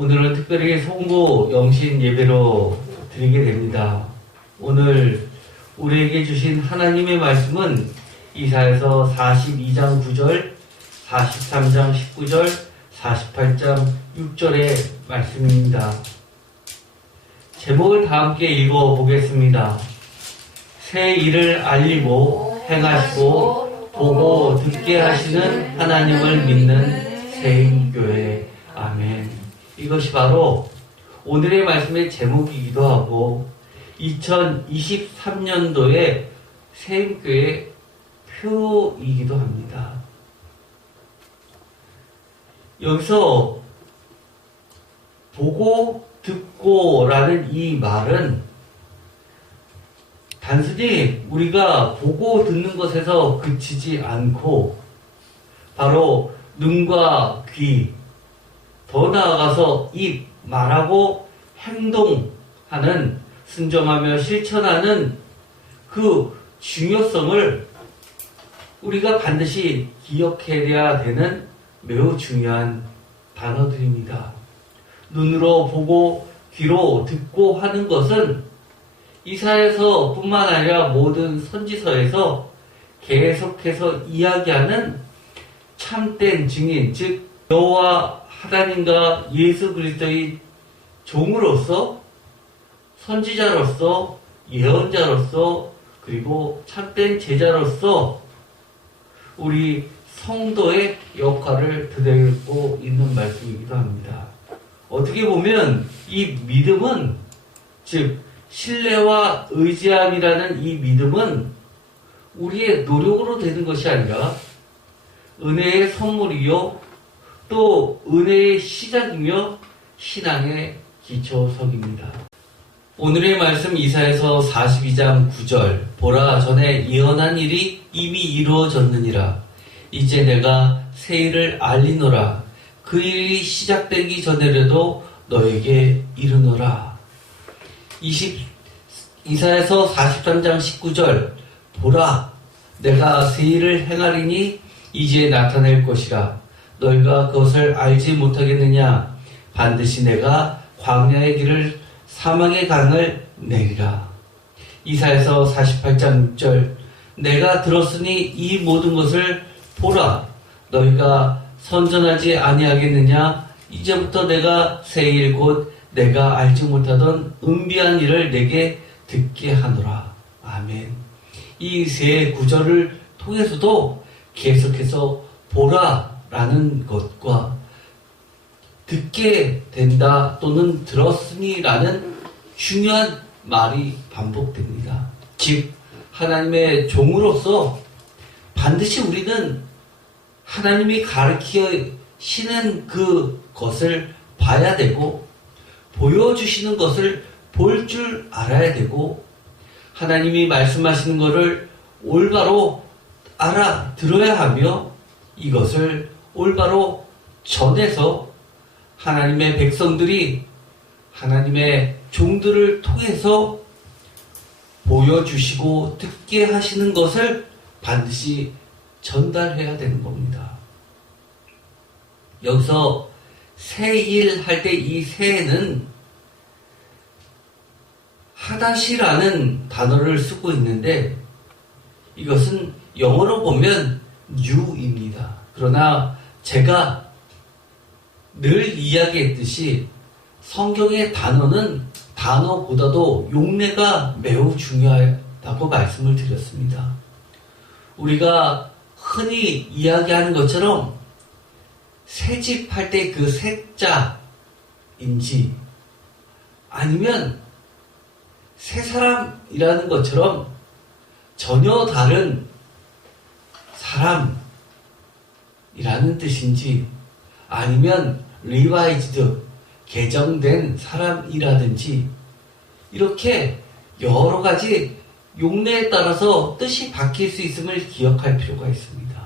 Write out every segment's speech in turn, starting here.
오늘은 특별히 송도 영신 예배로 드리게 됩니다. 오늘 우리에게 주신 하나님의 말씀은 이사야서 42장 9절, 43장 19절, 48장 6절의 말씀입니다. 제목을 다 함께 읽어보겠습니다. 새 일을 알리고 행하시고 보고 듣게 하시는 하나님을 믿는 새인교회. 아멘. 이것이 바로 오늘의 말씀의 제목이기도 하고 2023년도의 새인교회 표이기도 합니다. 여기서 보고 듣고 라는 이 말은 단순히 우리가 보고 듣는 것에서 그치지 않고 바로 눈과 귀, 더 나아가서 입, 말하고 행동하는, 순종하며 실천하는 그 중요성을 우리가 반드시 기억해야 되는 매우 중요한 단어들입니다. 눈으로 보고 귀로 듣고 하는 것은 이사야서 뿐만 아니라 모든 선지서에서 계속해서 이야기하는 참된 증인, 즉 여호와 하나님과 예수 그리스도의 종으로서, 선지자로서, 예언자로서, 그리고 참된 제자로서 우리 성도의 역할을 드리고 있는 말씀이기도 합니다. 어떻게 보면 이 믿음은, 즉 신뢰와 의지함이라는 이 믿음은 우리의 노력으로 되는 것이 아니라 은혜의 선물이요, 또 은혜의 시작이며 신앙의 기초석입니다. 오늘의 말씀 이사야서 42장 9절. 보라, 전에 예언한 일이 이미 이루어졌느니라. 이제 내가 새 일을 알리노라. 그 일이 시작되기 전에라도 너에게 이르노라. 이사야서 43장 19절. 보라, 내가 새 일을 행하리니 이제 나타낼 것이라. 너희가 그것을 알지 못하겠느냐? 반드시 내가 광야의 길을, 사망의 강을 내리라. 이사야서 48장 6절. 내가 들었으니 이 모든 것을 보라. 너희가 선전하지 아니하겠느냐? 이제부터 내가 새 일 곧 내가 알지 못하던 은비한 일을 내게 듣게 하노라. 아멘. 이 세 구절을 통해서도 계속해서 보라 라는 것과 듣게 된다 또는 들었으니 라는 중요한 말이 반복됩니다. 즉 하나님의 종으로서 반드시 우리는 하나님이 가르치시는 그것을 봐야 되고, 보여주시는 것을 볼 줄 알아야 되고, 하나님이 말씀하시는 것을 올바로 알아들어야 하며, 이것을 올바로 전해서 하나님의 백성들이 하나님의 종들을 통해서 보여주시고 듣게 하시는 것을 반드시 전달해야 되는 겁니다. 여기서 새 일 할 때 이 새는 하다시라는 단어를 쓰고 있는데 이것은 영어로 보면 new입니다. 그러나 제가 늘 이야기했듯이 성경의 단어는 단어보다도 용례가 매우 중요하다고 말씀을 드렸습니다. 우리가 흔히 이야기하는 것처럼 새집할 때 그 새자인지 아니면 새 사람이라는 것처럼 전혀 다른 사람이라는 뜻인지, 아니면 리바이즈드, 개정된 사람이라든지, 이렇게 여러 가지 용례에 따라서 뜻이 바뀔 수 있음을 기억할 필요가 있습니다.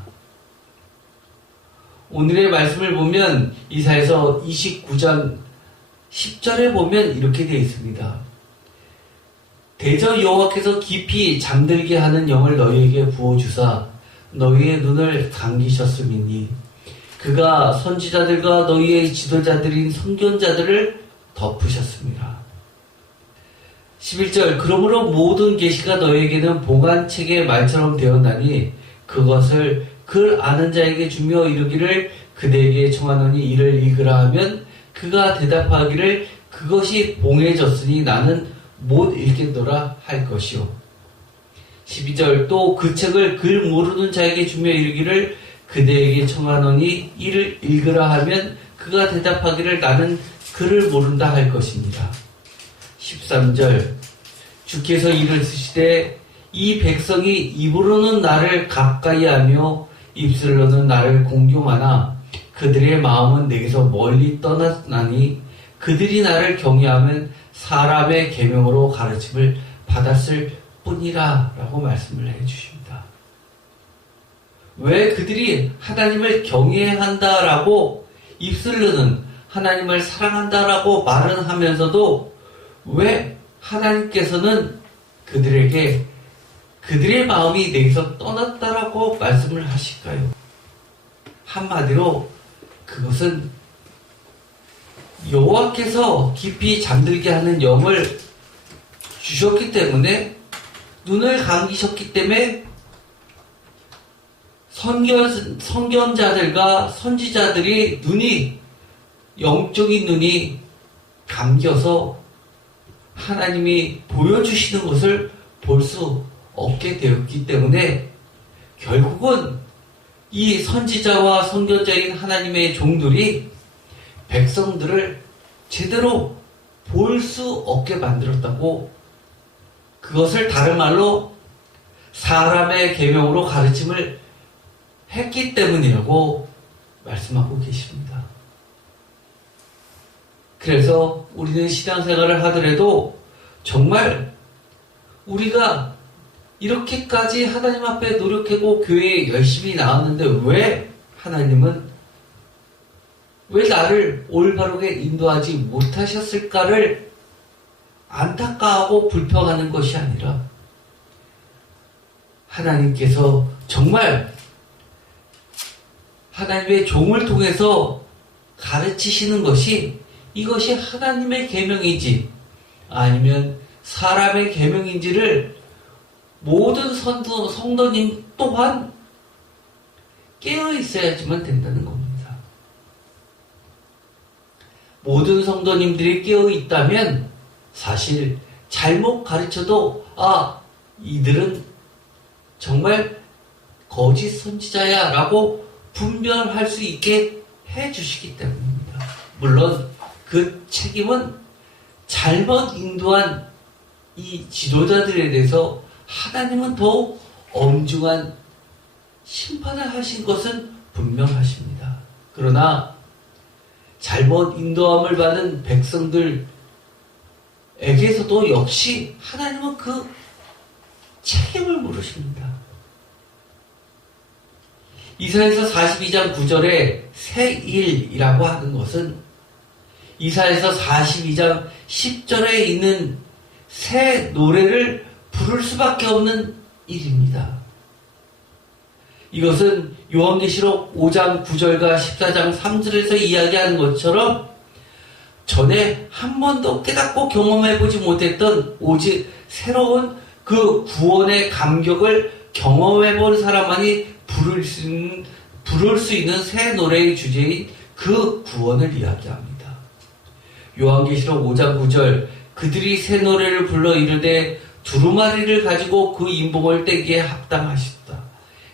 오늘의 말씀을 보면 이사야서 29장 10절에 보면 이렇게 되어 있습니다. 대저 여호와께서 깊이 잠들게 하는 영을 너희에게 부어주사 너희의 눈을 감기셨음이니 그가 선지자들과 너희의 지도자들인 선견자들을 덮으셨습니다. 11절 그러므로 모든 계시가 너희에게는 봉안책의 말처럼 되었나니 그것을 글 아는 자에게 주며 이르기를 그대에게 청하노니 이를 읽으라 하면 그가 대답하기를 그것이 봉해졌으니 나는 못 읽겠노라 할 것이요. 12절 또 그 책을 글 모르는 자에게 주며 이르기를 그대에게 청하노니 이를 읽으라 하면 그가 대답하기를 나는 글을 모른다 할 것입니다. 13절 주께서 이르시되 이 백성이 입으로는 나를 가까이 하며 입술로는 나를 공경하나 그들의 마음은 내게서 멀리 떠났나니 그들이 나를 경외하면 사람의 계명으로 가르침을 받았을 뿐이라 라고 말씀을 해주십니다. 왜 그들이 하나님을 경외한다라고 입술로는 하나님을 사랑한다라고 말은 하면서도 왜 하나님께서는 그들에게 그들의 마음이 내게서 떠났다라고 말씀을 하실까요? 한마디로 그것은 여호와께서 깊이 잠들게 하는 영을 주셨기 때문에 눈을 감기셨기 때문에 선견자들과 선지자들이 영적인 눈이 감겨서 하나님이 보여주시는 것을 볼 수 없게 되었기 때문에 결국은 이 선지자와 선견자인 하나님의 종들이 백성들을 제대로 볼 수 없게 만들었다고 그것을 다른 말로 사람의 계명으로 가르침을 했기 때문이라고 말씀하고 계십니다. 그래서 우리는 신앙생활을 하더라도 정말 우리가 이렇게까지 하나님 앞에 노력하고 교회에 열심히 나왔는데 왜 하나님은 왜 나를 올바르게 인도하지 못하셨을까를 안타까워하고 불평하는 것이 아니라 하나님께서 정말 하나님의 종을 통해서 가르치시는 것이 이것이 하나님의 계명인지 아니면 사람의 계명인지를 모든 성도님 또한 깨어 있어야지만 된다는 겁니다. 모든 성도님들이 깨어 있다면 사실 잘못 가르쳐도 이들은 정말 거짓 선지자야 라고 분별할 수 있게 해주시기 때문입니다. 물론 그 책임은 잘못 인도한 이 지도자들에 대해서 하나님은 더욱 엄중한 심판을 하신 것은 분명하십니다. 그러나 잘못 인도함을 받은 백성들에게서도 역시 하나님은 그 책임을 물으십니다. 이사야서 42장 9절에 새 일이라고 하는 것은 이사야서 42장 10절에 있는 새 노래를 부를 수밖에 없는 일입니다. 이것은 요한계시록 5장 9절과 14장 3절에서 이야기하는 것처럼 전에 한 번도 깨닫고 경험해보지 못했던 오직 새로운 그 구원의 감격을 경험해본 사람만이 부를 수 있는 새 노래의 주제인 그 구원을 이야기합니다. 요한계시록 5장 9절 그들이 새 노래를 불러 이르되 두루마리를 가지고 그 인봉을 떼기에 합당하셨다.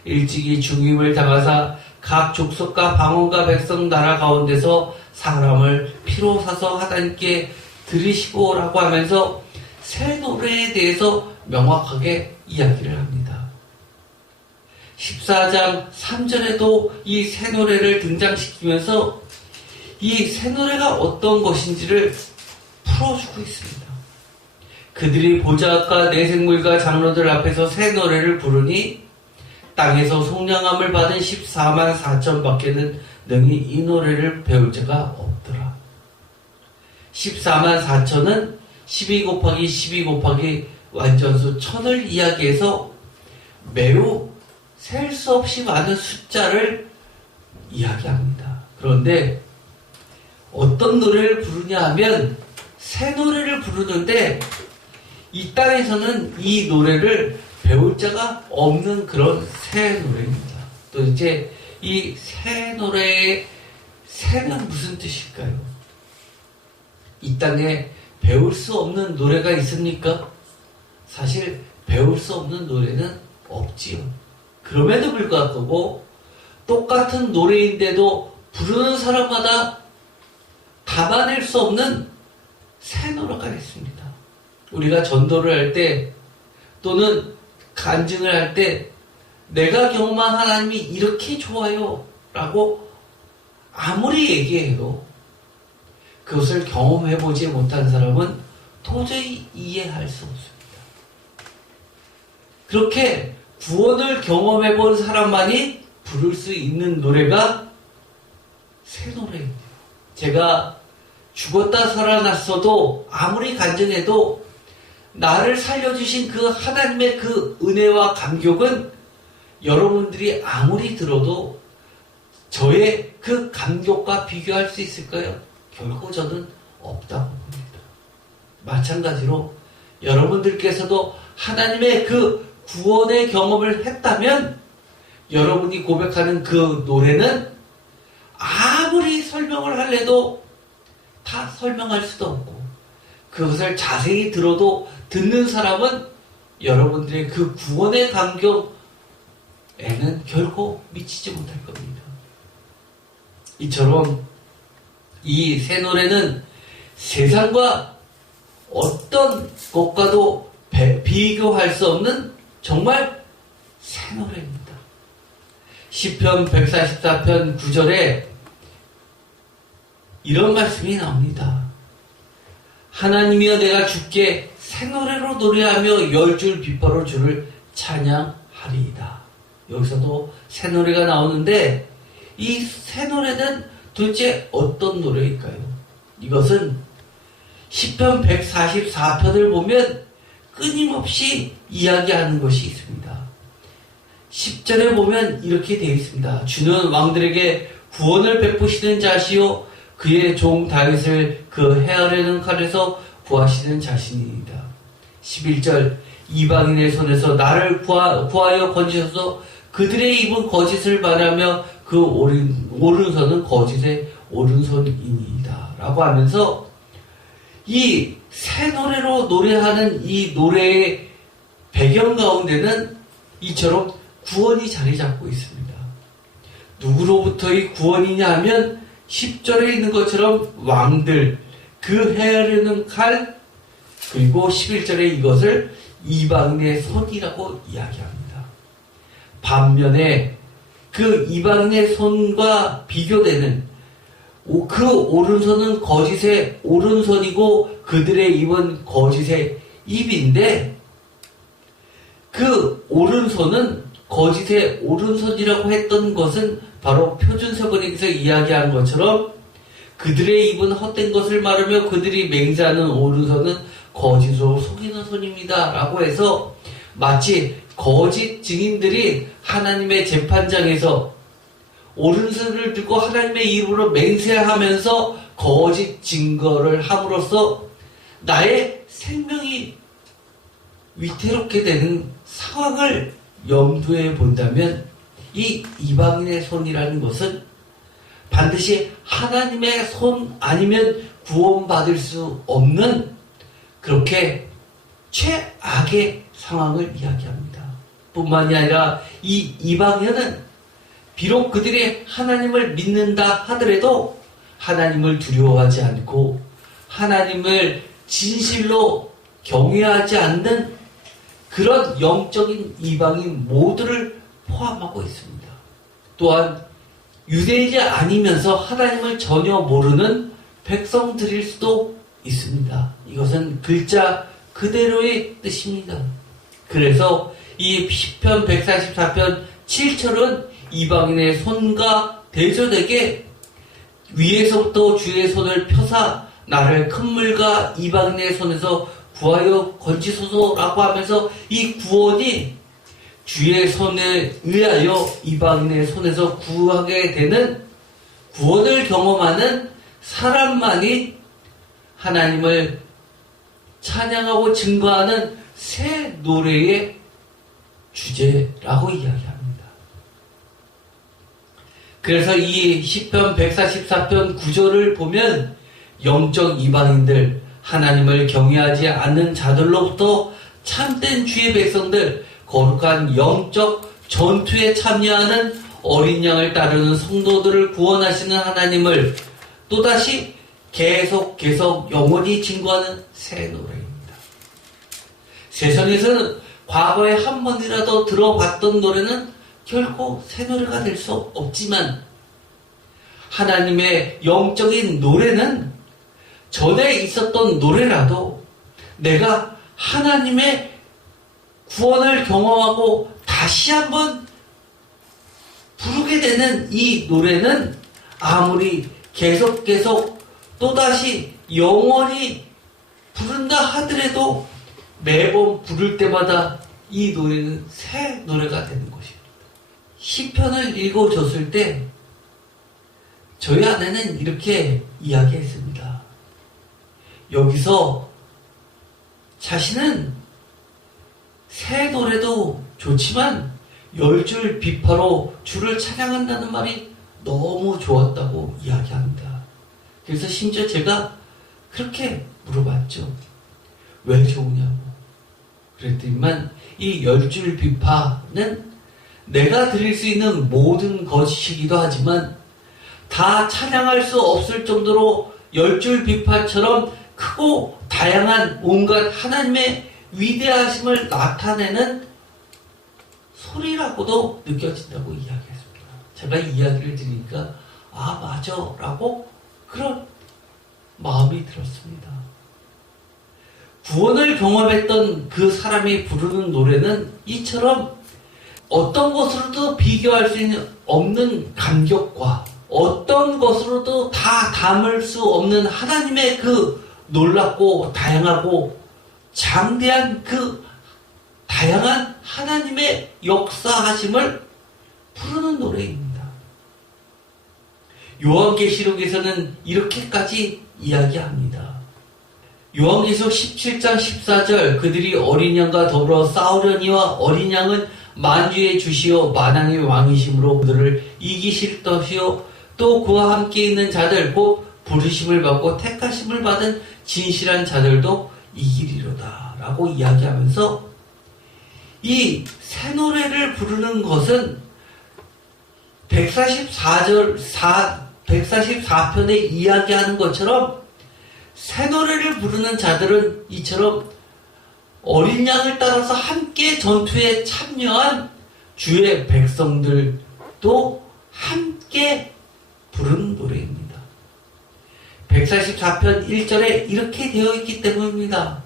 일찍이 죽임을 당하사 각 족속과 방언과 백성 나라 가운데서 사람을 피로 사서 하나님께 드리시고 라고 하면서 새 노래에 대해서 명확하게 이야기를 합니다. 14장 3절에도 이 새 노래를 등장시키면서 이 새 노래가 어떤 것인지를 풀어주고 있습니다. 그들이 보좌과 내생물과 장로들 앞에서 새 노래를 부르니 땅에서 속량함을 받은 14만 4천 밖에는 능히 이 노래를 배울 자가 없더라. 14만 4천은 12 곱하기 12 곱하기 완전수 1000을 이야기해서 매우 셀 수 없이 많은 숫자를 이야기합니다. 그런데 어떤 노래를 부르냐 하면 새 노래를 부르는데 이 땅에서는 이 노래를 배울 자가 없는 그런 새 노래입니다. 또 이제 이 새 노래의 새는 무슨 뜻일까요? 이 땅에 배울 수 없는 노래가 있습니까? 사실 배울 수 없는 노래는 없지요. 그럼에도 불구하고 똑같은 노래인데도 부르는 사람마다 담아낼 수 없는 새 노래가 있습니다. 우리가 전도를 할 때 또는 간증을 할 때 내가 경험한 하나님이 이렇게 좋아요 라고 아무리 얘기해도 그것을 경험해보지 못한 사람은 도저히 이해할 수 없습니다. 그렇게 구원을 경험해본 사람만이 부를 수 있는 노래가 새 노래입니다. 제가 죽었다 살아났어도 아무리 간증해도 나를 살려주신 그 하나님의 그 은혜와 감격은 여러분들이 아무리 들어도 저의 그 감격과 비교할 수 있을까요? 결코 저는 없다고 봅니다. 마찬가지로 여러분들께서도 하나님의 그 구원의 경험을 했다면 여러분이 고백하는 그 노래는 아무리 설명을 할래도 다 설명할 수도 없고 그것을 자세히 들어도 듣는 사람은 여러분들의 그 구원의 감격에는 결코 미치지 못할 겁니다. 이처럼 이 새 노래는 세상과 어떤 것과도 비교할 수 없는 정말 새 노래입니다. 시편 144편 9절에 이런 말씀이 나옵니다. 하나님이여 내가 주께 새 노래로 노래하며 열줄 비파로 주를 찬양하리이다. 여기서도 새 노래가 나오는데 이 새 노래는 도대체 어떤 노래일까요? 이것은 시편 144편을 보면 끊임없이 이야기하는 것이 있습니다. 10절에 보면 이렇게 되어 있습니다. 주는 왕들에게 구원을 베푸시는 자시요 그의 종 다윗을 그 해하려는 칼에서 구하시는 자신이니이다. 11절 이방인의 손에서 나를 구하여 건지셔서 그들의 입은 거짓을 말하며 그 오른손은 거짓의 오른손이니이다. 라고 하면서 이 새 노래로 노래하는 이 노래의 배경 가운데는 이처럼 구원이 자리 잡고 있습니다. 누구로부터의 구원이냐 하면 10절에 있는 것처럼 왕들, 그 헤아리는 칼, 그리고 11절에 이것을 이방인의 손이라고 이야기합니다. 반면에 그 이방인의 손과 비교되는 그 오른손은 거짓의 오른손이고 그들의 입은 거짓의 입인데 그 오른손은 거짓의 오른손이라고 했던 것은 바로 표준서본에서 이야기한 것처럼 그들의 입은 헛된 것을 말하며 그들이 맹세하는 오른손은 거짓으로 속이는 손입니다. 라고 해서 마치 거짓 증인들이 하나님의 재판장에서 오른손을 들고 하나님의 이름으로 맹세하면서 거짓 증거를 함으로써 나의 생명이 위태롭게 되는 상황을 염두에 본다면 이 이방인의 손이라는 것은 반드시 하나님의 손 아니면 구원받을 수 없는 그렇게 최악의 상황을 이야기합니다. 뿐만이 아니라 이 이방인은 비록 그들이 하나님을 믿는다 하더라도 하나님을 두려워하지 않고 하나님을 진실로 경외하지 않는 그런 영적인 이방인 모두를 포함하고 있습니다. 또한 유대인이 아니면서 하나님을 전혀 모르는 백성들일 수도 있습니다. 이것은 글자 그대로의 뜻입니다. 그래서 이 시편 144편 7절은 이방인의 손과 대적에게 위에서부터 주의 손을 펴사 나를 큰 물과 이방인의 손에서 구하여 건지소서라고 하면서 이 구원이 주의 손에 의하여 이방인의 손에서 구하게 되는 구원을 경험하는 사람만이 하나님을 찬양하고 증거하는 새 노래의 주제라고 이야기합니다. 그래서 이 시편 144편 9절을 보면 영적 이방인들, 하나님을 경외하지 않는 자들로부터 참된 주의 백성들, 거룩한 영적 전투에 참여하는 어린 양을 따르는 성도들을 구원하시는 하나님을 또다시 계속 영원히 증거하는 새 노래입니다. 세상에서는 과거에 한 번이라도 들어봤던 노래는 결코 새 노래가 될 수 없지만 하나님의 영적인 노래는 전에 있었던 노래라도 내가 하나님의 구원을 경험하고 다시 한번 부르게 되는 이 노래는 아무리 계속 또다시 영원히 부른다 하더라도 매번 부를 때마다 이 노래는 새 노래가 되는 것입니다. 시편을 읽어줬을 때 저희 아내는 이렇게 이야기했습니다. 여기서 자신은 새 노래도 좋지만 10줄 비파로 주를 찬양한다는 말이 너무 좋았다고 이야기합니다. 그래서 심지어 제가 그렇게 물어봤죠. 왜 좋으냐고. 그랬더니만 이 10줄 비파는 내가 드릴 수 있는 모든 것이기도 하지만 다 찬양할 수 없을 정도로 10줄 비파처럼 크고 다양한 온갖 하나님의 위대하심을 나타내는 소리라고도 느껴진다고 이야기했습니다. 제가 이 이야기를 들으니까 아 맞아 라고 그런 마음이 들었습니다. 구원을 경험했던 그 사람이 부르는 노래는 이처럼 어떤 것으로도 비교할 수 없는 감격과 어떤 것으로도 다 담을 수 없는 하나님의 그 놀랍고 다양하고 장대한 그 다양한 하나님의 역사하심을 부르는 노래입니다. 요한계시록에서는 이렇게까지 이야기합니다. 요한계시록 17장 14절 그들이 어린 양과 더불어 싸우려니와 어린 양은 만주의 주시오 만왕의 왕이심으로 그들을 이기실 것이요 또 그와 함께 있는 자들 곧 부르심을 받고 택하심을 받은 진실한 자들도 이기리로다 라고 이야기하면서 이 새 노래를 부르는 것은 144편에 이야기하는 것처럼 새 노래를 부르는 자들은 이처럼 어린 양을 따라서 함께 전투에 참여한 주의 백성들도 함께 부르는 노래입니다. 144편 1절에 이렇게 되어 있기 때문입니다.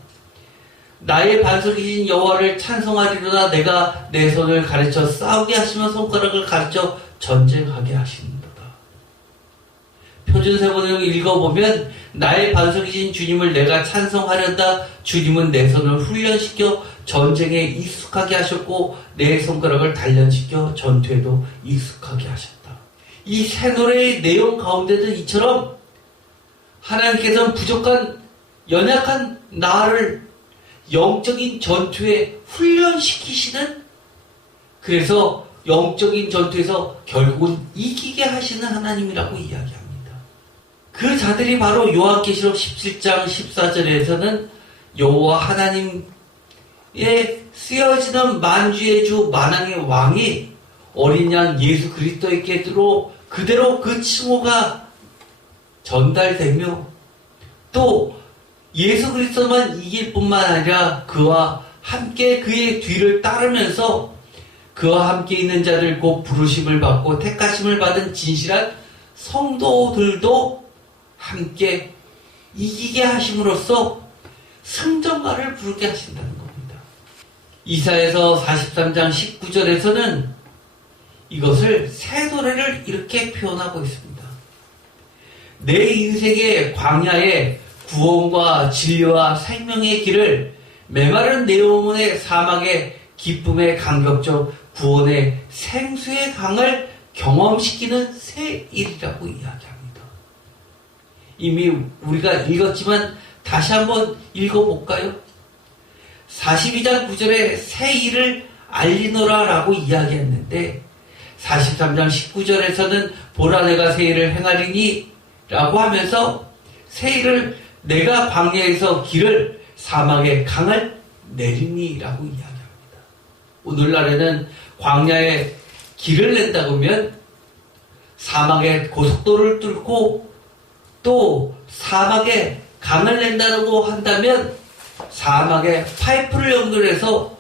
나의 반석이신 여호와를 찬송하리로다. 내가 내 손을 가르쳐 싸우게 하시며 손가락을 가르쳐 전쟁하게 하시는도다. 표준세번역 읽어보면 나의 반석이신 주님을 내가 찬송하려다. 주님은 내 손을 훈련시켜 전쟁에 익숙하게 하셨고 내 손가락을 단련시켜 전투에도 익숙하게 하셨다. 이 새 노래의 내용 가운데도 이처럼 하나님께서는 부족한 연약한 나를 영적인 전투에 훈련시키시는, 그래서 영적인 전투에서 결국은 이기게 하시는 하나님이라고 이야기합니다. 그 자들이 바로 요한계시록 17장 14절에서는 여호와 하나님의 쓰여지는 만주의 주 만왕의 왕이 어린 양 예수 그리스도에게로 그대로 그 칭호가 전달되며 또 예수 그리스도만 이길 뿐만 아니라 그와 함께 그의 뒤를 따르면서 그와 함께 있는 자를 곧 부르심을 받고 택하심을 받은 진실한 성도들도 함께 이기게 하심으로써 승전가를 부르게 하신다는 겁니다. 이사야서 43장 19절에서는 이것을 새 노래를 이렇게 표현하고 있습니다. 내 인생의 광야에 구원과 진리와 생명의 길을 메마른 내 영혼의 사막의 기쁨의 감격적 구원의 생수의 강을 경험시키는 새 일이라고 이야기합니다. 이미 우리가 읽었지만 다시 한번 읽어볼까요? 42장 9절에 새 일을 알리노라 라고 이야기했는데 43장 19절에서는 보라 내가 새 일을 행하리니 라고 하면서 새 일을 내가 광야에서 길을 사막에 강을 내리니 라고 이야기합니다. 오늘날에는 광야에 길을 낸다고 하면 사막에 고속도로를 뚫고 또 사막에 강을 낸다고 한다면 사막에 파이프를 연결해서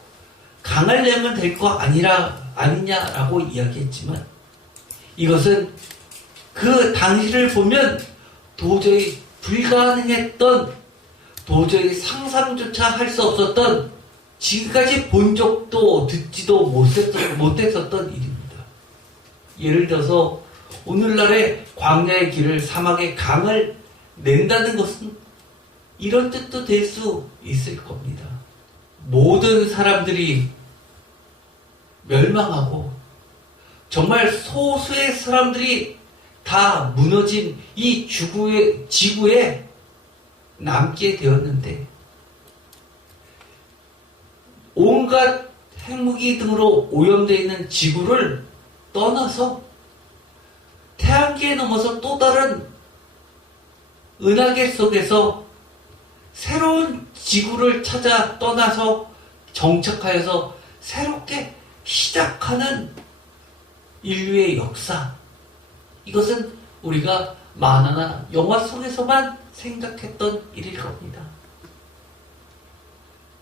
강을 내면 될 거 아니냐라고 이야기했지만 이것은 그 당시를 보면 도저히 불가능했던, 도저히 상상조차 할 수 없었던, 지금까지 본 적도 듣지도 못했었던 일입니다. 예를 들어서 오늘날의 광야의 길을 사막의 강을 낸다는 것은 이런 뜻도 될 수 있을 겁니다. 모든 사람들이 멸망하고 정말 소수의 사람들이 다 무너진 이 지구에 남게 되었는데 온갖 핵무기 등으로 오염되어 있는 지구를 떠나서 태양계에 넘어서 또 다른 은하계 속에서 새로운 지구를 찾아 떠나서 정착하여서 새롭게 시작하는 인류의 역사. 이것은 우리가 만화나 영화 속에서만 생각했던 일일 겁니다.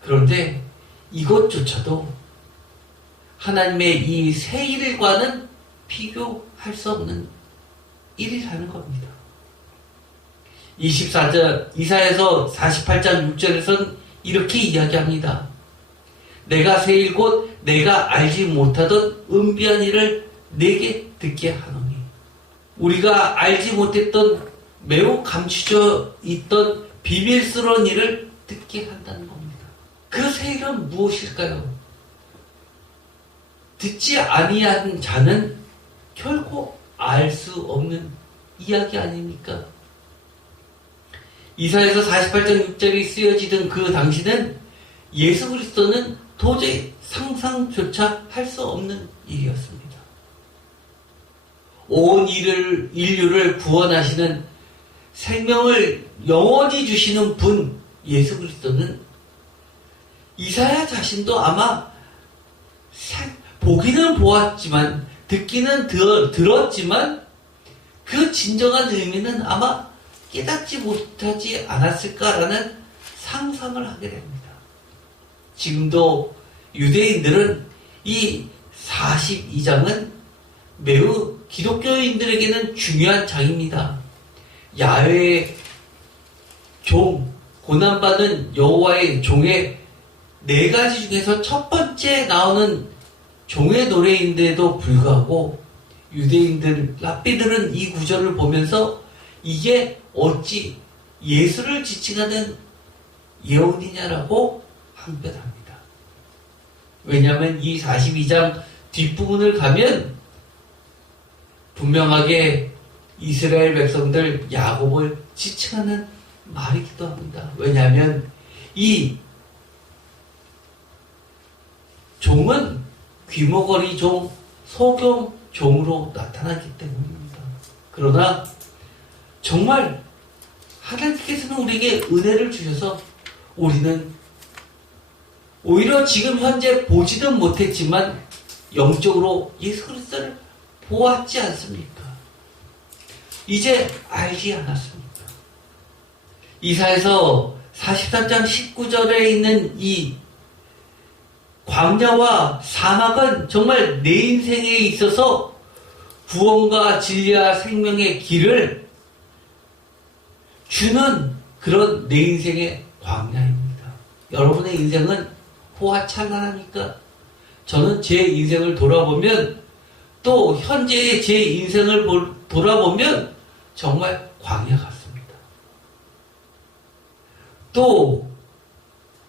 그런데 이것조차도 하나님의 이 새 일과는 비교할 수 없는 일이라는 겁니다. 24절 이사야서 48장 6절에서는 이렇게 이야기합니다. 내가 새 일 곧 내가 알지 못하던 은비한 일을 내게 듣게 하노니. 우리가 알지 못했던 매우 감추져 있던 비밀스러운 일을 듣게 한다는 겁니다. 그 새 일은 무엇일까요? 듣지 아니한 자는 결코 알 수 없는 이야기 아닙니까? 이사야서 48장 6절이 쓰여지던 그 당시는 예수 그리스도는 도저히 상상조차 할 수 없는 일이었습니다. 온 인류를 구원하시는 생명을 영원히 주시는 분 예수 그리스도는 이사야 자신도 아마 보기는 보았지만 듣기는 들었지만 그 진정한 의미는 아마 깨닫지 못하지 않았을까라는 상상을 하게 됩니다. 지금도 유대인들은 이 42장은 매우 기독교인들에게는 중요한 장입니다. 야훼의 종, 고난받은 여호와의 종의 4가지 중에서 첫 번째 나오는 종의 노래인데도 불구하고 유대인들, 랍비들은 이 구절을 보면서 이게 어찌 예수를 지칭하는 예언이냐라고 항변합니다. 왜냐하면 이 42장 뒷부분을 가면 분명하게 이스라엘 백성들 야곱을 지칭하는 말이기도 합니다. 왜냐하면 이 종은 귀머거리 종, 소경 종으로 나타나기 때문입니다. 그러나 정말 하나님께서는 우리에게 은혜를 주셔서 우리는 오히려 지금 현재 보지도 못했지만 영적으로 예수 그리스도를 보았지 않습니까? 이제 알지 않았습니까? 이사야서 43장 19절에 있는 이 광야와 사막은 정말 내 인생에 있어서 구원과 진리와 생명의 길을 주는 그런 내 인생의 광야입니다. 여러분의 인생은 호화찬란합니까? 저는 제 인생을 돌아보면 또 현재의 제 인생을 돌아보면 정말 광야 같습니다. 또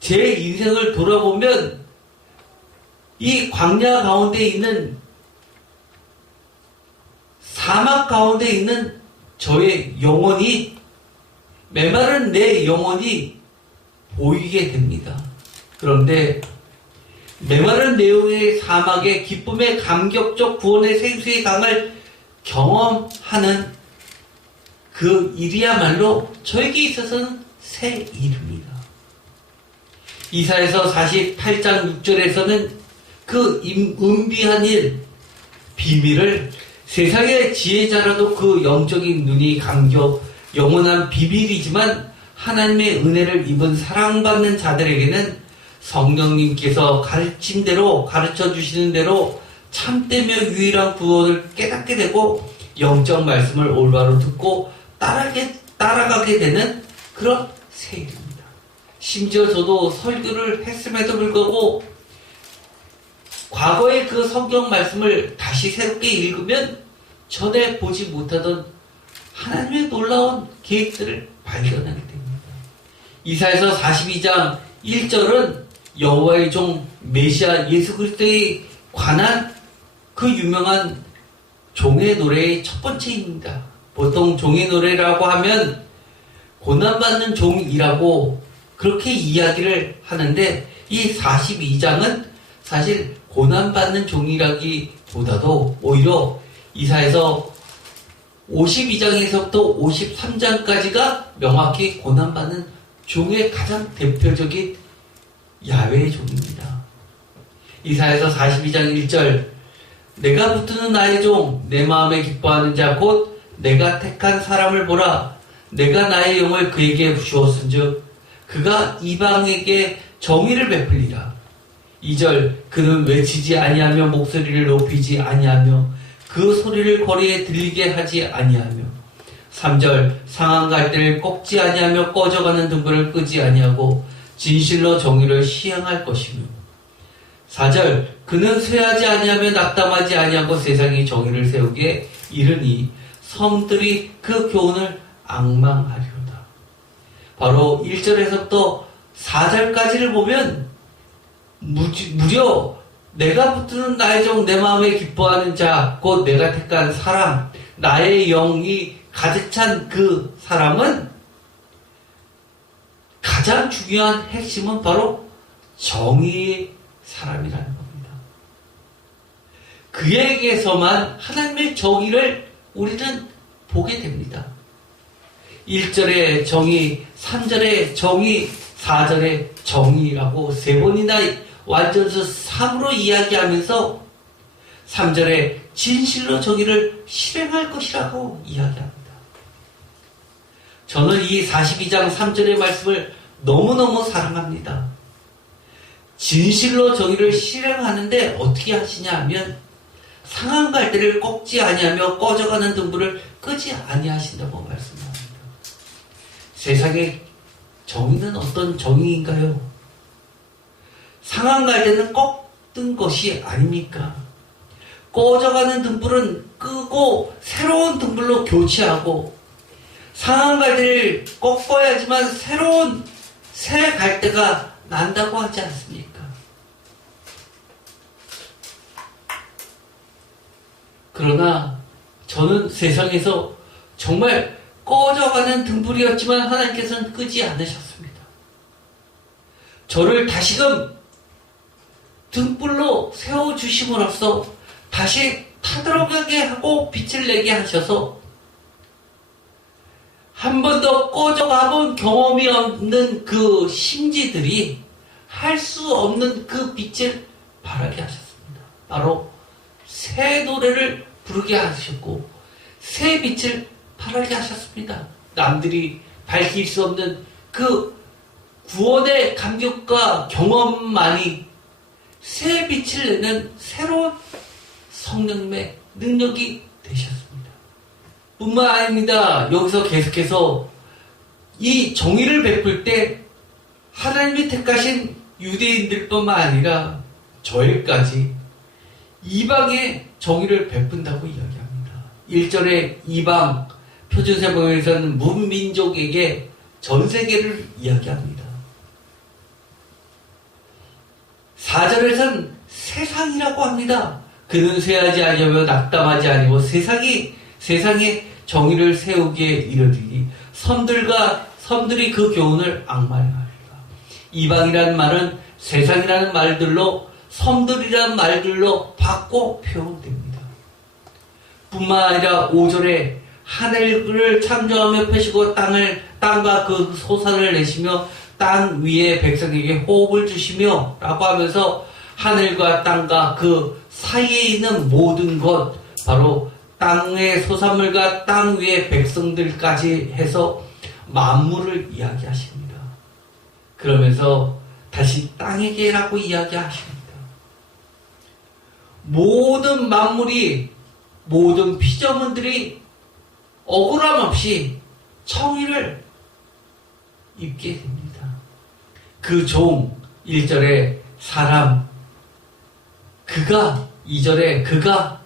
제 인생을 돌아보면 이 광야 가운데 있는 사막 가운데 있는 저의 영혼이, 메마른 내 영혼이 보이게 됩니다. 그런데 메마른 내용의 사막의 기쁨의 감격적 구원의 생수의 강을 경험하는 그 일이야말로 저에게 있어서는 새 일입니다. 이사야서 48장 6절에서는 그 은비한 일, 비밀을 세상의 지혜자라도 그 영적인 눈이 감겨 영원한 비밀이지만 하나님의 은혜를 입은 사랑받는 자들에게는 성령님께서 가르침대로 가르쳐 주시는 대로 참되며 유일한 구원을 깨닫게 되고 영적 말씀을 올바로 듣고 따라가게 되는 그런 세일입니다. 심지어 저도 설교를 했음에도 불구하고 과거의 그 성경 말씀을 다시 새롭게 읽으면 전에 보지 못하던 하나님의 놀라운 계획들을 발견하게 됩니다. 이사야서 42장 1절은 여호와의 종 메시아 예수 그리스도에 관한 그 유명한 종의 노래의 첫 번째입니다. 보통 종의 노래라고 하면 고난받는 종이라고 그렇게 이야기를 하는데 이 42장은 사실 고난받는 종이라기보다도 오히려 이사야서 52장에서부터 53장까지가 명확히 고난받는 종의 가장 대표적인 야훼의 종입니다. 이사야서 42장 1절 내가 붙드는 나의 종 내 마음에 기뻐하는 자 곧 내가 택한 사람을 보라 내가 나의 영을 그에게 주었은즉 그가 이방에게 정의를 베풀리라. 2절 그는 외치지 아니하며 목소리를 높이지 아니하며 그 소리를 거리에 들리게 하지 아니하며 3절 상한 갈대를 꺾지 아니하며 꺼져가는 등불을 끄지 아니하고 진실로 정의를 시행할 것이며 4절 그는 쇠하지 아니하며 낙담하지 아니하고 세상에 정의를 세우게 이르니 성들이 그 교훈을 앙망하리로다. 바로 1절에서부터 4절까지를 보면 무려 내가 붙드는 나의 종 내 마음에 기뻐하는 자 곧 내가 택한 사람 나의 영이 가득 찬 그 사람은 가장 중요한 핵심은 바로 정의의 사람이라는 겁니다. 그에게서만 하나님의 정의를 우리는 보게 됩니다. 1절의 정의, 3절의 정의, 4절의 정의라고 세 번이나 완전수 3으로 이야기하면서 3절에 진실로 정의를 실행할 것이라고 이야기합니다. 저는 이 42장 3절의 말씀을 너무너무 사랑합니다. 진실로 정의를 실행하는데 어떻게 하시냐 하면 상한 갈대를 꺾지 아니하며 꺼져가는 등불을 끄지 아니하신다고 말씀합니다. 세상의 정의는 어떤 정의인가요? 상한 갈대는 꺾는 것이 아닙니까? 꺼져가는 등불은 끄고 새로운 등불로 교체하고 상한 갈대를 꺾어야지만 새로운 새 갈대가 난다고 하지 않습니까? 그러나 저는 세상에서 정말 꺼져가는 등불이었지만 하나님께서는 끄지 않으셨습니다. 저를 다시금 등불로 세워주심으로써 다시 타들어가게 하고 빛을 내게 하셔서 한 번도 꺼져가본 경험이 없는 그 심지들이 할 수 없는 그 빛을 발하게 하셨습니다. 바로 새 노래를 부르게 하셨고 새 빛을 발하게 하셨습니다. 남들이 밝힐 수 없는 그 구원의 감격과 경험만이 새 빛을 내는 새로운 성령님의 능력이 되셨습니다. 뿐만 아닙니다. 여기서 계속해서 이 정의를 베풀 때 하나님이 택하신 유대인들뿐만 아니라 저희까지 이방의 정의를 베푼다고 이야기합니다. 1절에 이방, 표준세번역에서는 문민족에게 전 세계를 이야기합니다. 4절에서는 세상이라고 합니다. 그는 쇠하지 아니하며 낙담하지 아니고 세상이 세상에 정의를 세우기에 이르리니 섬들이 그 교훈을 악마하리라. 이방이라는 말은 세상이라는 말들로 섬들이라는 말들로 바꿔 표현됩니다. 뿐만 아니라 5절에 하늘을 창조하며 펴시고 땅과 그 소산을 내시며 땅 위에 백성에게 호흡을 주시며 라고 하면서 하늘과 땅과 그 사이에 있는 모든 것, 바로 땅의 소산물과 땅 위의 백성들까지 해서 만물을 이야기하십니다. 그러면서 다시 땅에게라고 이야기하십니다. 모든 만물이, 모든 피조물들이 억울함 없이 정의를 입게 됩니다. 그 종, 1절에 사람, 그가, 2절에 그가,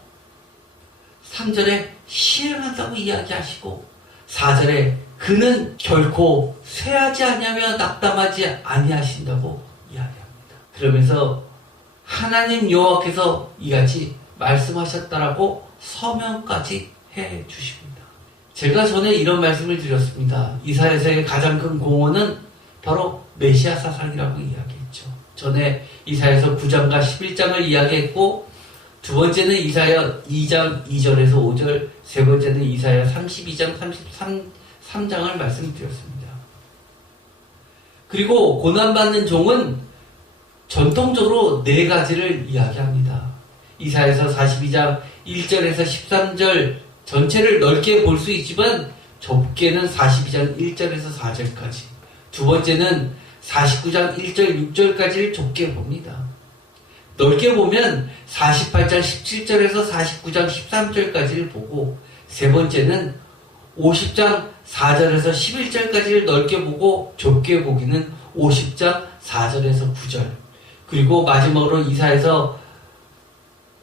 3절에 실행한다고 이야기하시고 4절에 그는 결코 쇠하지 아니하며 낙담하지 아니하신다고 이야기합니다. 그러면서 하나님 여호와께서 이같이 말씀하셨다라고 서명까지 해 주십니다. 제가 전에 이런 말씀을 드렸습니다. 이사야서의 가장 큰 공헌은 바로 메시아 사상이라고 이야기했죠. 전에 이사야서 9장과 11장을 이야기했고, 두 번째는 이사야 2장 2절에서 5절, 세 번째는 이사야 32장 33장을 말씀드렸습니다. 그리고 고난받는 종은 전통적으로 네 가지를 이야기합니다. 이사야서 42장 1절에서 13절 전체를 넓게 볼 수 있지만 좁게는 42장 1절에서 4절까지, 두 번째는 49장 1절 6절까지를 좁게 봅니다. 넓게 보면 48장 17절에서 49장 13절까지를 보고, 세 번째는 50장 4절에서 11절까지를 넓게 보고 좁게 보기는 50장 4절에서 9절, 그리고 마지막으로 이사야서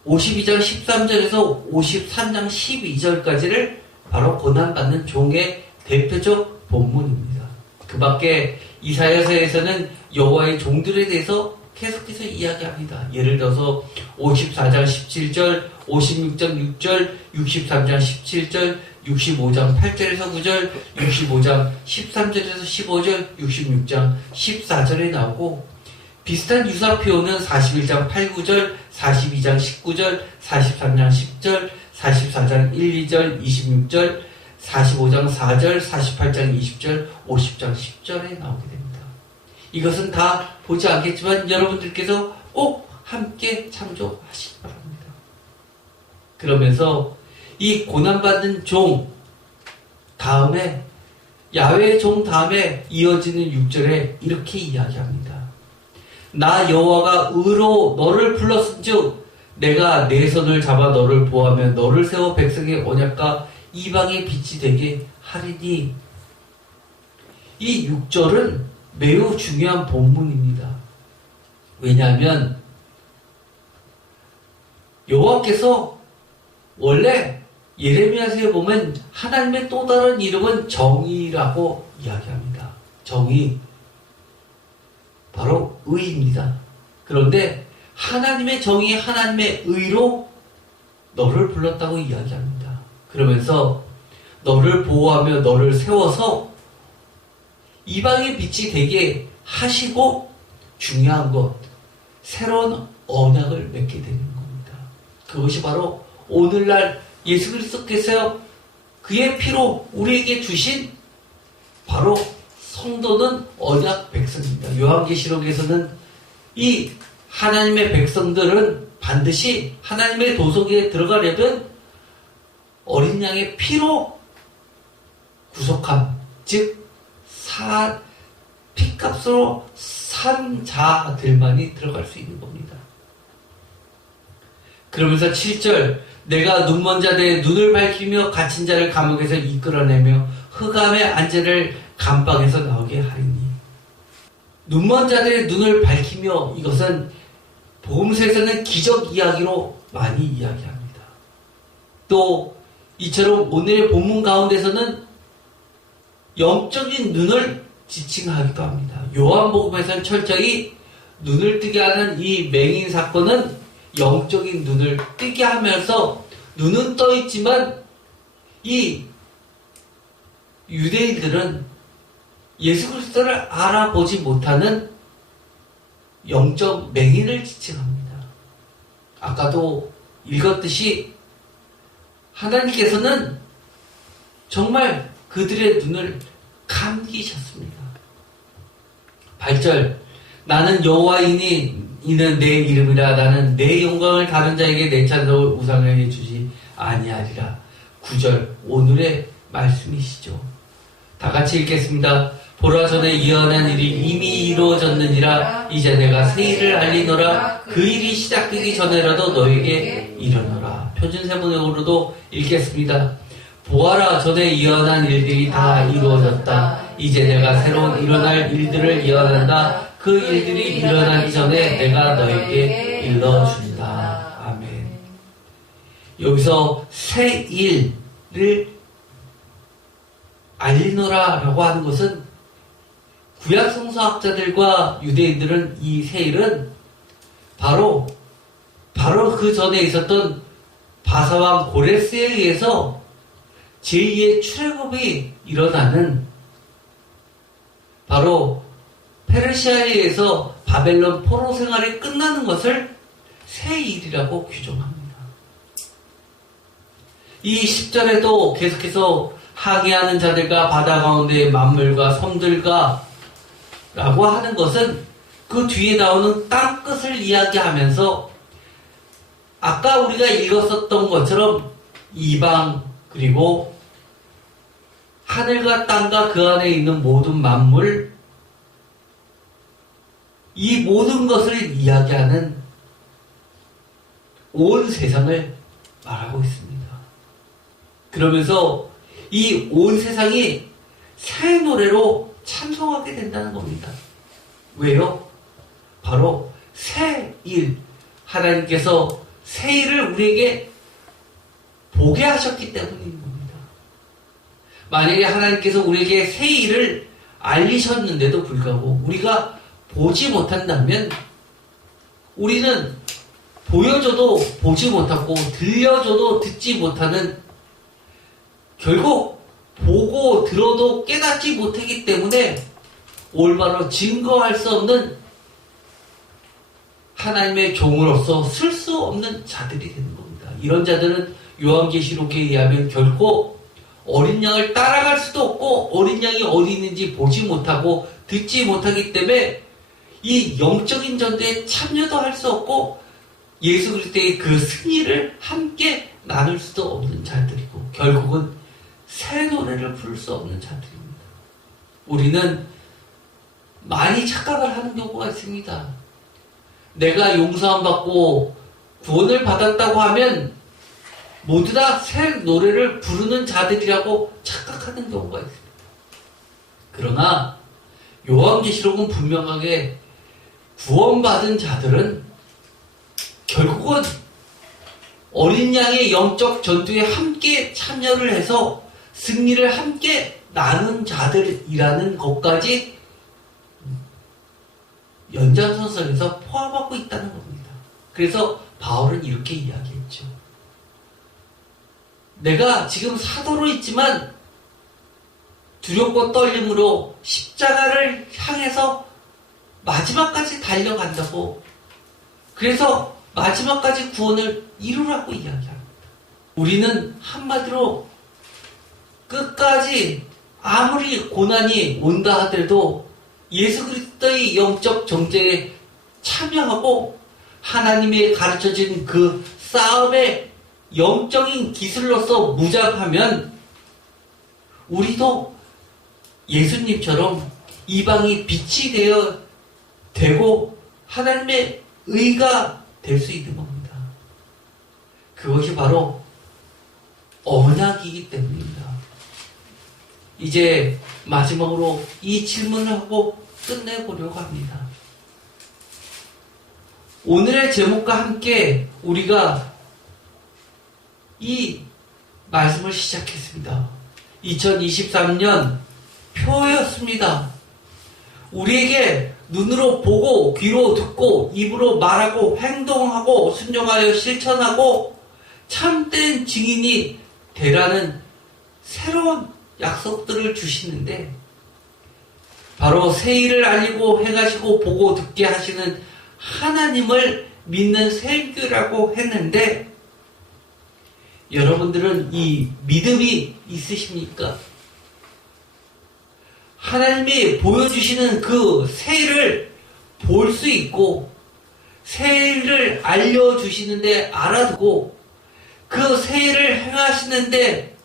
52장 13절에서 53장 12절까지를 바로 고난받는 종의 대표적 본문입니다. 그 밖에 이사야서에서는 여호와의 종들에 대해서 계속해서 이야기합니다. 예를 들어서 54장 17절, 56장 6절, 63장 17절, 65장 8절에서 9절, 65장 13절에서 15절, 66장 14절에 나오고, 비슷한 유사 표현은 41장 8, 9절, 42장 19절, 43장 10절, 44장 1, 2절, 26절, 45장 4절, 48장 20절, 50장 10절에 나오게 됩니다. 이것은 다 보지 않겠지만 여러분들께서 꼭 함께 참조하시기 바랍니다. 그러면서 이 고난받는 종 다음에, 야훼의 종 다음에 이어지는 6절에 이렇게 이야기합니다. 나 여호와가 의로 너를 불렀은즉 내가 내 손을 잡아 너를 보호하며 너를 세워 백성의 언약과 이방의 빛이 되게 하리니. 이 6절은 매우 중요한 본문입니다. 왜냐하면 여호와께서 원래 예레미야서에 보면 하나님의 또 다른 이름은 정의라고 이야기합니다. 정의, 바로 의입니다. 그런데 하나님의 정의, 하나님의 의로 너를 불렀다고 이야기합니다. 그러면서 너를 보호하며 너를 세워서 이방의 빛이 되게 하시고, 중요한 것, 새로운 언약을 맺게 되는 겁니다. 그것이 바로 오늘날 예수 그리스도께서 그의 피로 우리에게 주신 바로 성도는 언약 백성입니다. 요한계시록에서는 이 하나님의 백성들은 반드시 하나님의 도속에 들어가려면 어린 양의 피로 구속함, 즉 피값으로 산 자들만이 들어갈 수 있는 겁니다. 그러면서 7절, 내가 눈먼 자들의 눈을 밝히며 갇힌 자를 감옥에서 이끌어내며 흑암의 안제를 감방에서 나오게 하리니. 눈먼 자들의 눈을 밝히며, 이것은 복음서에서는 기적 이야기로 많이 이야기합니다. 또 이처럼 오늘의 본문 가운데서는 영적인 눈을 지칭하기도 합니다. 요한복음에서는 철저히 눈을 뜨게 하는 이 맹인 사건은 영적인 눈을 뜨게 하면서 눈은 떠 있지만 이 유대인들은 예수 그리스도를 알아보지 못하는 영적 맹인을 지칭합니다. 아까도 읽었듯이 하나님께서는 정말 그들의 눈을 감기셨습니다. 8절 나는 여호와이니 이는 내 이름이라 나는 내 영광을 다른 자에게 내 찬송을 우상하게 주지 아니하리라. 9절 오늘의 말씀이시죠. 다 같이 읽겠습니다. 보라 전에 예언한 일이 이미 이루어졌느니라. 이제 내가 새 일을 알리노라. 그 일이 시작되기 전에라도 너에게 이르노라. 표준세번역으로도 읽겠습니다. 보아라 전에 예언한 일들이 다 이루어졌다. 이제 내가 새로운 일어날 일들을 예언한다. 그 일들이 일어나기 전에 내가 너에게 일러준다. 아멘. 여기서 새 일을 알리노라 라고 하는 것은 구약 성서학자들과 유대인들은 이 새 일은 바로 그 전에 있었던 바사왕 고레스에 의해서 제2의 출애굽이 일어나는 바로 페르시아에 의해서 바벨론 포로 생활이 끝나는 것을 새 일이라고 규정합니다. 이 10절에도 계속해서 항해하는 자들과 바다 가운데의 만물과 섬들과 라고 하는 것은 그 뒤에 나오는 땅끝을 이야기하면서 아까 우리가 읽었었던 것처럼 이방 그리고 하늘과 땅과 그 안에 있는 모든 만물 이 모든 것을 이야기하는 온 세상을 말하고 있습니다. 그러면서 이 온 세상이 새 노래로 찬송하게 된다는 겁니다. 왜요? 바로 새 일, 하나님께서 새 일을 우리에게 보게 하셨기 때문인 겁니다. 만약에 하나님께서 우리에게 새 일을 알리셨는데도 불구하고 우리가 보지 못한다면 우리는 보여줘도 보지 못하고 들려줘도 듣지 못하는 결국 보고 들어도 깨닫지 못하기 때문에 올바로 증거할 수 없는 하나님의 종으로서 쓸 수 없는 자들이 되는 겁니다. 이런 자들은 요한계시록에 의하면 결코 어린 양을 따라갈 수도 없고 어린 양이 어디 있는지 보지 못하고 듣지 못하기 때문에 이 영적인 전투에 참여도 할 수 없고 예수 그리스도의 그 승리를 함께 나눌 수도 없는 자들이고 결국은 새 노래를 부를 수 없는 자들입니다. 우리는 많이 착각을 하는 경우가 있습니다. 내가 용서함 받고 구원을 받았다고 하면 모두 다 새 노래를 부르는 자들이라고 착각하는 경우가 있습니다. 그러나 요한계시록은 분명하게 구원받은 자들은 결국은 어린 양의 영적 전투에 함께 참여를 해서 승리를 함께 나눈 자들이라는 것까지 연장선상에서 포함하고 있다는 겁니다. 그래서 바울은 이렇게 이야기했죠. 내가 지금 사도로 있지만 두렵고 떨림으로 십자가를 향해서 마지막까지 달려간다고. 그래서 마지막까지 구원을 이루라고 이야기합니다. 우리는 한마디로 끝까지 아무리 고난이 온다 하더라도 예수 그리스도의 영적 정죄에 참여하고 하나님의 가르쳐진 그 싸움의 영적인 기술로서 무장하면 우리도 예수님처럼 이방이 빛이 되고 하나님의 의가 될 수 있는 겁니다. 그것이 바로 언약이기 때문입니다. 이제 마지막으로 이 질문을 하고 끝내보려고 합니다. 오늘의 제목과 함께 우리가 이 말씀을 시작했습니다. 2023년 표였습니다. 우리에게 눈으로 보고 귀로 듣고 입으로 말하고 행동하고 순종하여 실천하고 참된 증인이 되라는 새로운 약속들을 주시는데 바로 새 일을 알리고 행하시고 보고 듣게 하시는 하나님을 믿는 새교회라고 했는데 여러분들은 이 믿음이 있으십니까? 하나님이 보여주시는 그 새 일을 볼 수 있고 새 일을 알려주시는데 알아두고 그 새 일을 행하시는데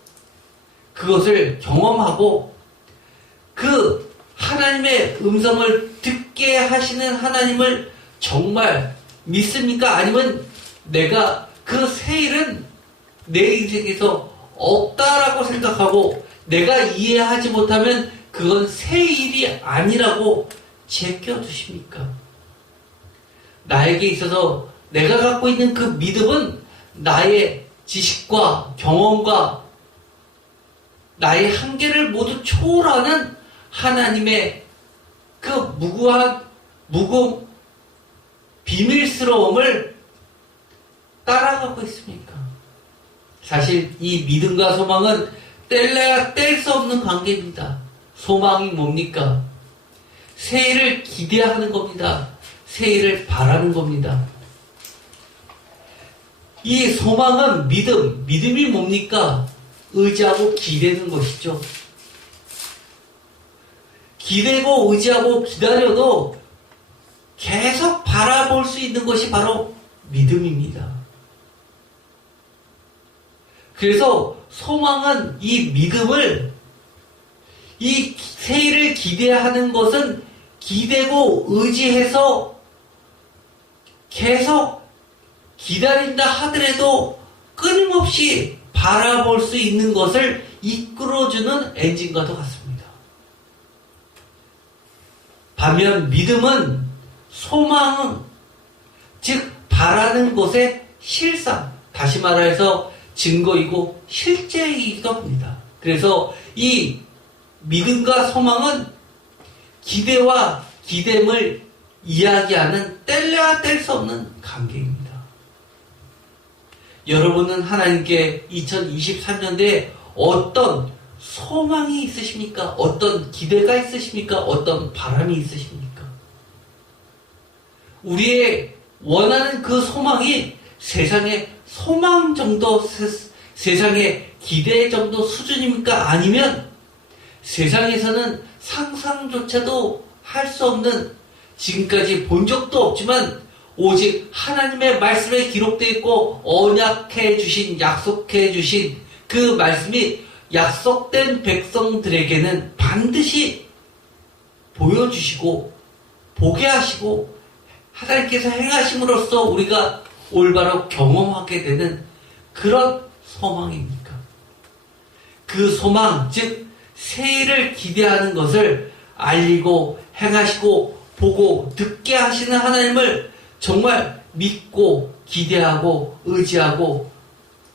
그것을 경험하고 그 하나님의 음성을 듣게 하시는 하나님을 정말 믿습니까? 아니면 내가 그 새 일은 내 인생에서 없다라고 생각하고 내가 이해하지 못하면 그건 새 일이 아니라고 제껴두십니까? 나에게 있어서 내가 갖고 있는 그 믿음은 나의 지식과 경험과 나의 한계를 모두 초월하는 하나님의 그 무궁한 비밀스러움을 따라가고 있습니까? 사실 이 믿음과 소망은 뗄래야 뗄 수 없는 관계입니다. 소망이 뭡니까? 새 일을 기대하는 겁니다. 새 일을 바라는 겁니다. 이 소망은 믿음이 뭡니까? 의지하고 기대는 것이죠. 기대고 의지하고 기다려도 계속 바라볼 수 있는 것이 바로 믿음입니다. 그래서 소망은 이 믿음을 이 새 일을 기대하는 것은 기대고 의지해서 계속 기다린다 하더라도 끊임없이 바라볼 수 있는 것을 이끌어주는 엔진과도 같습니다. 반면 믿음은 소망, 즉 바라는 것의 실상, 다시 말해서 증거이고 실제이기도 합니다. 그래서 이 믿음과 소망은 기대와 기댐을 이야기하는 뗄래야 뗄 수 없는 관계입니다. 여러분은 하나님께 2023년도에 어떤 소망이 있으십니까? 어떤 기대가 있으십니까? 어떤 바람이 있으십니까? 우리의 원하는 그 소망이 세상의 소망 정도, 세상의 기대 정도 수준입니까? 아니면 세상에서는 상상조차도 할 수 없는 지금까지 본 적도 없지만 오직 하나님의 말씀에 기록되어 있고 언약해 주신, 약속해 주신 그 말씀이 약속된 백성들에게는 반드시 보여주시고 보게 하시고 하나님께서 행하심으로써 우리가 올바로 경험하게 되는 그런 소망입니까? 그 소망, 즉 새 일을 기대하는 것을 알리고 행하시고 보고 듣게 하시는 하나님을 정말 믿고 기대하고 의지하고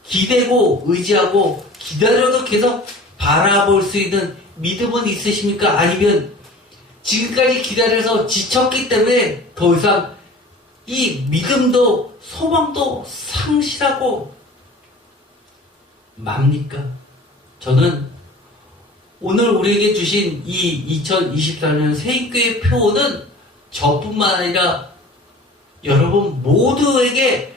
기대고 의지하고 기다려도 계속 바라볼 수 있는 믿음은 있으십니까? 아니면 지금까지 기다려서 지쳤기 때문에 더 이상 이 믿음도 소망도 상실하고 맙니까? 저는 오늘 우리에게 주신 이 2024년 새인교회 표어는 저뿐만 아니라 여러분 모두에게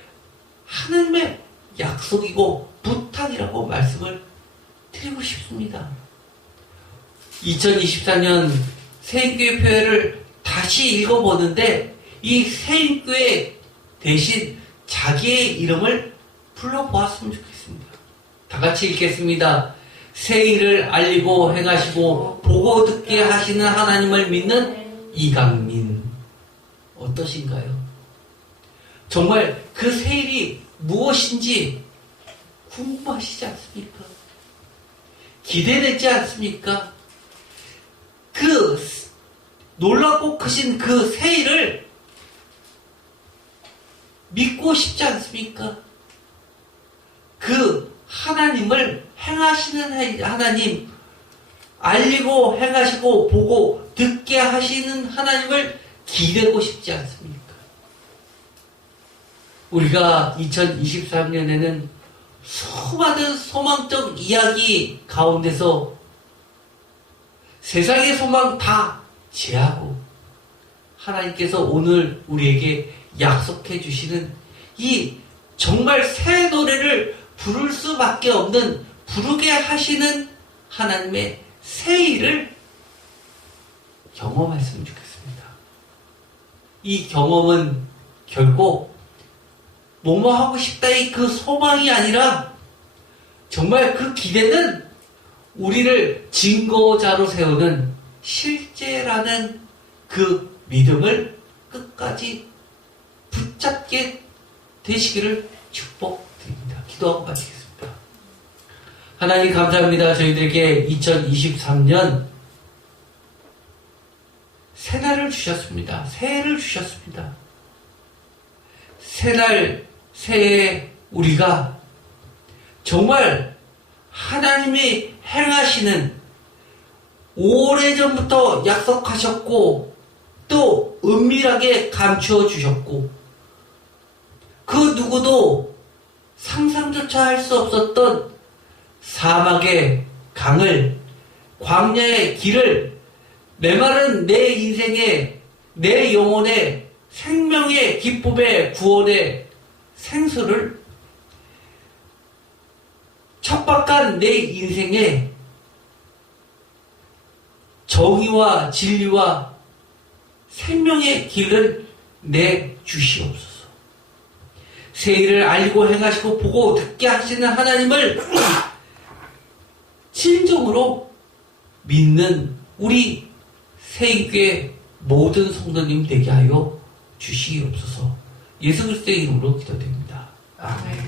하나님의 약속이고 부탁이라고 말씀을 드리고 싶습니다. 2024년 새인교회 표어를 다시 읽어보는데 이 새인교회 대신 자기의 이름을 불러보았으면 좋겠습니다. 다 같이 읽겠습니다. 새 일을 알리고 행하시고 보고 듣게 하시는 하나님을 믿는 이강민. 어떠신가요? 정말 그 새 일이 무엇인지 궁금하시지 않습니까? 기대되지 않습니까? 그 놀랍고 크신 그 새 일을 믿고 싶지 않습니까? 그 하나님을 행하시는 하나님, 알리고 행하시고 보고 듣게 하시는 하나님을 기대고 싶지 않습니까? 우리가 2023년에는 수많은 소망적 이야기 가운데서 세상의 소망 다 제하고 하나님께서 오늘 우리에게 약속해 주시는 이 정말 새 노래를 부를 수밖에 없는 부르게 하시는 하나님의 새 일을 경험했으면 좋겠습니다. 이 경험은 결국 뭐뭐 하고 싶다의 그 소망이 아니라 정말 그 기대는 우리를 증거자로 세우는 실제라는 그 믿음을 끝까지 붙잡게 되시기를 축복드립니다. 기도하고 마치겠습니다. 하나님 감사합니다. 저희들에게 2023년 새날을 주셨습니다. 새해를 주셨습니다. 새날, 새해 우리가 정말 하나님이 행하시는 오래전부터 약속하셨고 또 은밀하게 감추어 주셨고 그 누구도 상상조차 할 수 없었던 사막의 강을 광야의 길을 메마른 내 인생의 내 영혼의 생명의 기쁨의 구원의 생수를 척박한 내 인생에 정의와 진리와 생명의 길을 내주시옵소서. 새 일을 알고 행하시고 보고 듣게 하시는 하나님을 진정으로 믿는 우리 새인교회 모든 성도님 되게 하여 주시옵소서. 예수 그리스도의 이름으로 기도드립니다. 아멘.